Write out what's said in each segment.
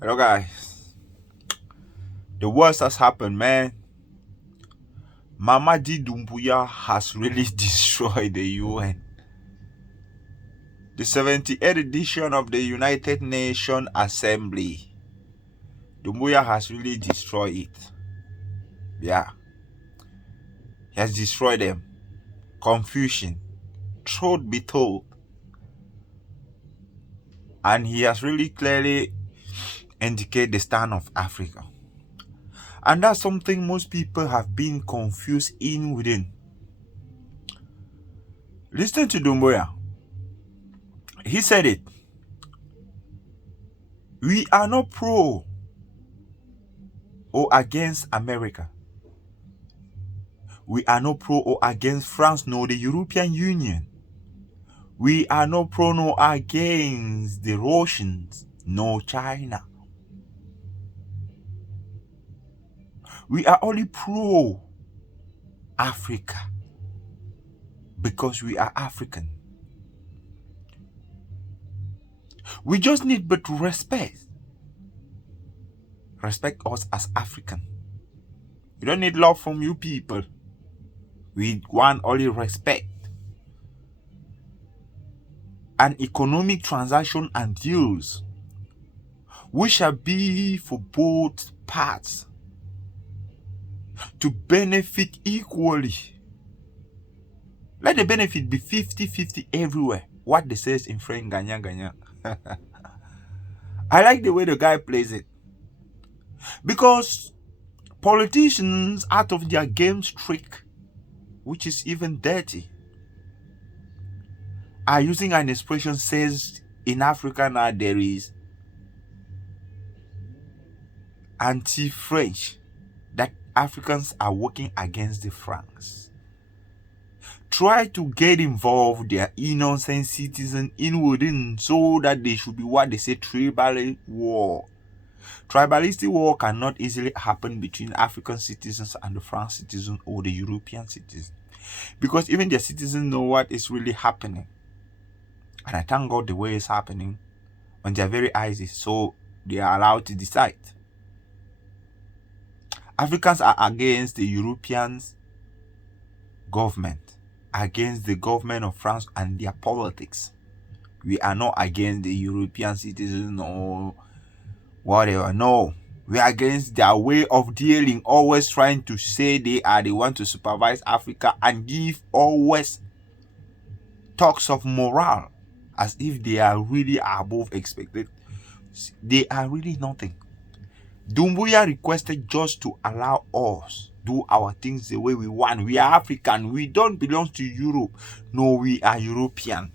Hello guys, the worst has happened, man. Mamaddy Doumbouya has really destroyed the UN. The 78th edition of the United Nations Assembly. Doumbouya has really destroyed it. Yeah, he has destroyed them. Confusion, truth be told. And he has really clearly indicated the stand of Africa. And that's something most people have been confused in within. Listen to Doumbouya. He said it. We are not pro or against America. We are not pro or against France nor the European Union. We are not pro nor against the Russians nor China. We are only pro Africa because we are African. We just need but respect. Respect us as African. We don't need love from you people. We want only respect. An economic transaction and deals which shall be for both parts to benefit equally. Let the benefit be 50-50 everywhere. What they says in French, Ganya Ganya. I like the way the guy plays it. Because politicians, out of their game's trick, which is even dirty, are using an expression says in Africa now there is anti-French, that Africans are working against the Franks. Try to get involved their innocent citizen in within so that they should be what they say tribal war. Tribalistic war cannot easily happen between African citizens and the French citizens or the European citizens, because even their citizens know what is really happening. And I thank God the way it's happening on their very eyes, so they are allowed to decide. Africans are against the Europeans government, against the government of France and their politics. We are not against the European citizens or whatever. No, we are against their way of dealing, always trying to say they are the one to supervise Africa and give always talks of morale as if they are really above expected. They are really nothing. Doumbouya requested just to allow us do our things the way we want. We are African. We don't belong to Europe. No, we are European.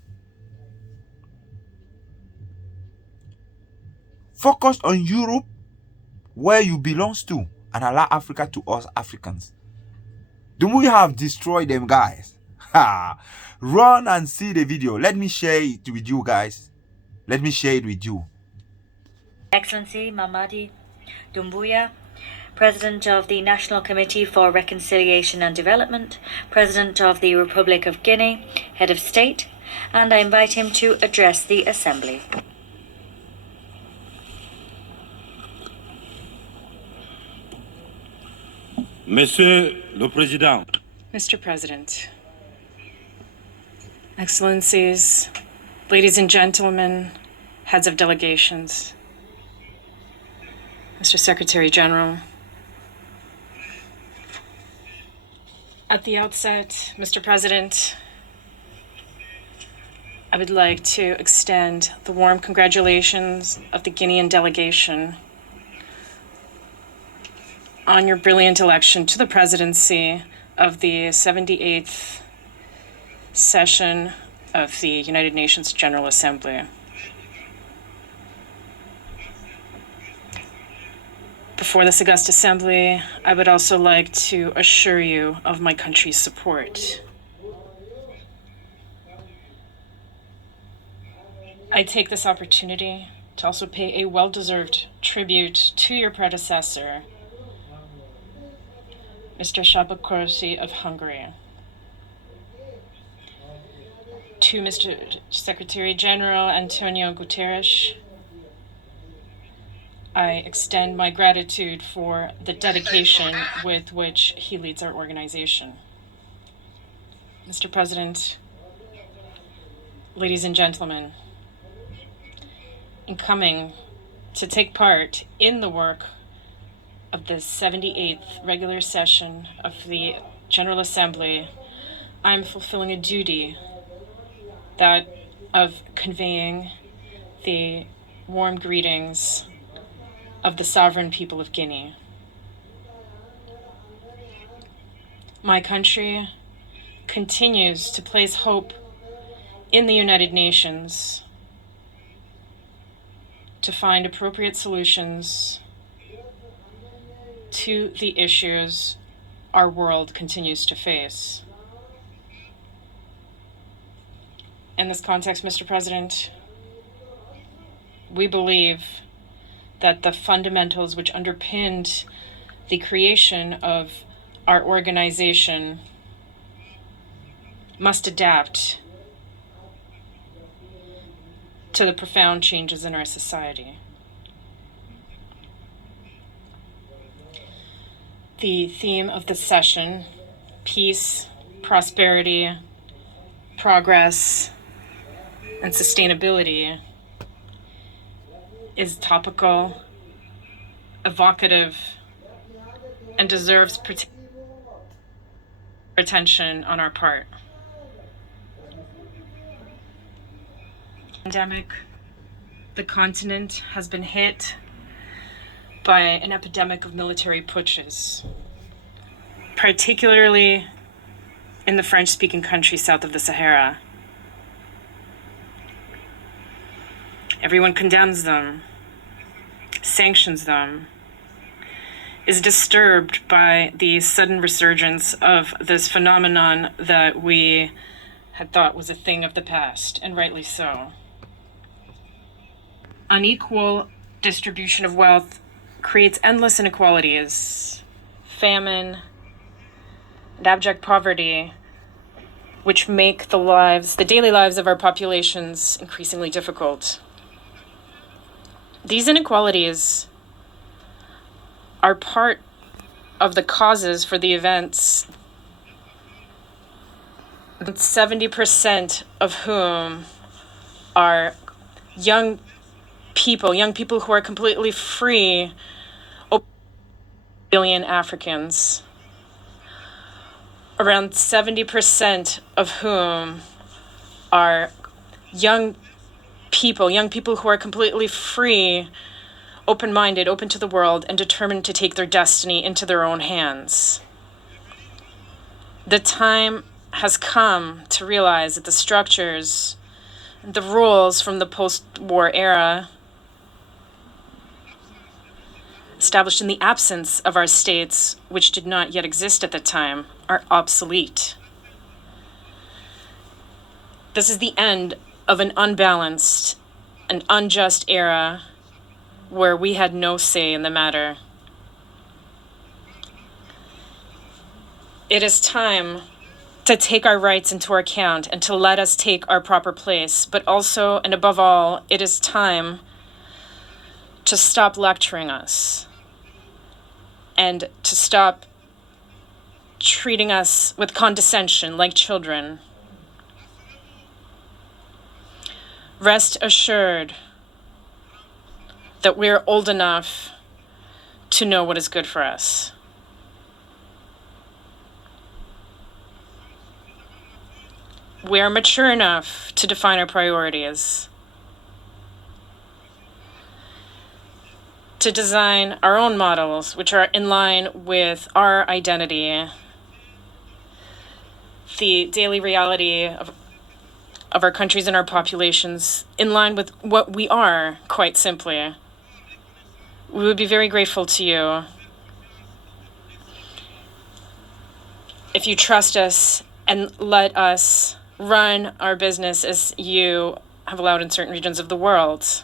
Focus on Europe, where you belong to, and allow Africa to us Africans. Doumbouya have destroyed them, guys. Run and see the video. Let me share it with you guys. Let me share it with you. Excellency Mamaddy Doumbouya, President of the National Committee for Reconciliation and Development, President of the Republic of Guinea, Head of State, and I invite him to address the Assembly. Monsieur le Président. Mr. President, Excellencies, ladies and gentlemen, heads of delegations, Mr. Secretary General. At the outset, Mr. President, I would like to extend the warm congratulations of the Guinean delegation on your brilliant election to the presidency of the 78th session of the United Nations General Assembly. Before this august assembly, I would also like to assure you of my country's support. I take this opportunity to also pay a well-deserved tribute to your predecessor, Mr. Shabakorsi of Hungary. To Mr. Secretary General Antonio Guterres, I extend my gratitude for the dedication with which he leads our organization. Mr. President, ladies and gentlemen, in coming to take part in the work of the 78th regular session of the General Assembly, I'm fulfilling a duty, that of conveying the warm greetings of the sovereign people of Guinea. My country continues to place hope in the United Nations to find appropriate solutions to the issues our world continues to face. In this context, Mr. President, we believe that the fundamentals which underpinned the creation of our organization must adapt to the profound changes in our society. The theme of the session, peace, prosperity, progress, and sustainability, is topical, evocative, and deserves attention on our part. Pandemic, the continent has been hit by an epidemic of military putsches, particularly in the French-speaking countries south of the Sahara. Everyone condemns them, sanctions them, is disturbed by the sudden resurgence of this phenomenon that we had thought was a thing of the past, and rightly so. Unequal distribution of wealth creates endless inequalities, famine, and abject poverty, which make the daily lives of our populations increasingly difficult. These inequalities are part of the causes for the events, 70% of whom are young people who are completely free, billion Africans, around 70% of whom are young people who are completely free, open-minded, open to the world, and determined to take their destiny into their own hands. The time has come to realize that the structures, the rules from the post-war era, established in the absence of our states, which did not yet exist at the time, are obsolete. This is the end of an unbalanced and unjust era where we had no say in the matter. It is time to take our rights into account and to let us take our proper place, but also, and above all, it is time to stop lecturing us and to stop treating us with condescension like children. Rest assured that we're old enough to know what is good for us. We are mature enough to define our priorities, to design our own models which are in line with our identity, the daily reality of our countries and our populations, in line with what we are, quite simply. We would be very grateful to you if you trust us and let us run our business as you have allowed in certain regions of the world,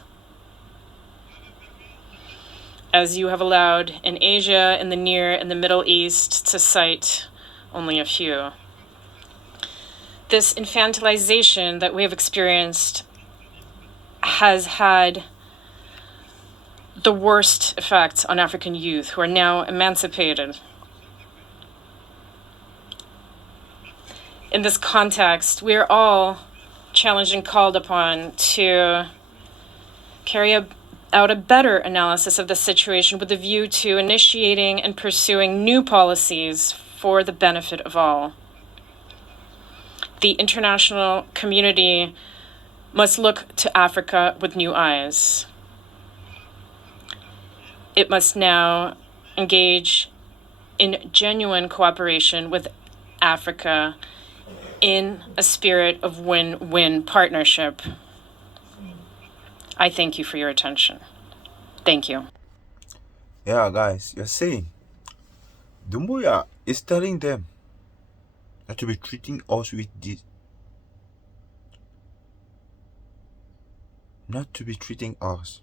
as you have allowed in Asia, in the Near and the Middle East, to cite only a few. This infantilization that we have experienced has had the worst effects on African youth who are now emancipated. In this context, we are all challenged and called upon to carry out a better analysis of the situation with a view to initiating and pursuing new policies for the benefit of all. The international community must look to Africa with new eyes. It must now engage in genuine cooperation with Africa in a spirit of win-win partnership. I thank you for your attention. Thank you. Yeah, guys, you're saying Doumbouya is telling them not to be treating us with this, not to be treating us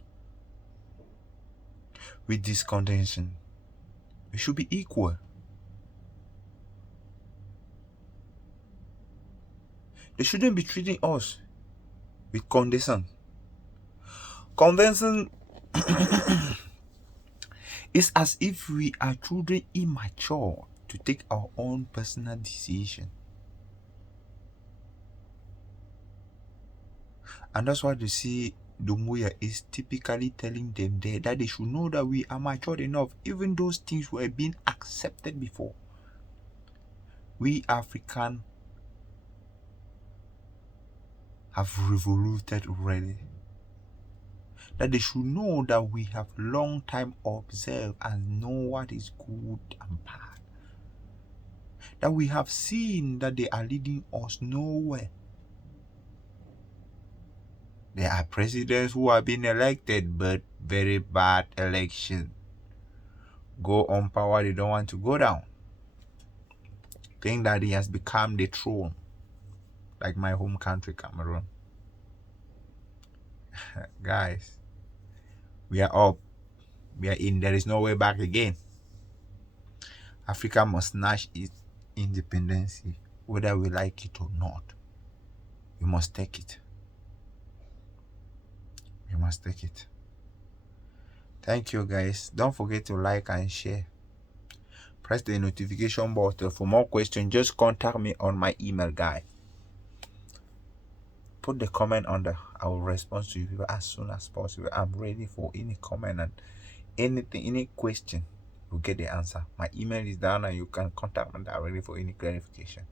with this condescension. We should be equal. They shouldn't be treating us with condescension. Condescension is as if we are children immature to take our own personal decision. And that's why they see Doumbouya is typically telling them there that they should know that we are mature enough. Even those things were being accepted before. We Africans have revoluted already. That they should know that we have long time observed and know what is good and bad. That we have seen that they are leading us nowhere. There are presidents who have been elected, but very bad election. Go on power, they don't want to go down. Think that he has become the throne, like my home country, Cameroon. Guys, we are up. We are in. There is no way back again. Africa must snatch its independence, whether we like it or not. We must take it. We must take it. Thank you, guys. Don't forget to like and share. Press the notification button. For more questions, just contact me on my email, guy. Put the comment under. I will respond to you as soon as possible. I'm ready for any comment and anything, any question. You'll get the answer. My email is down and you can contact me directly for any clarification.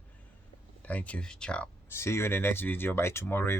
Thank you. Ciao. See you in the next video by tomorrow evening.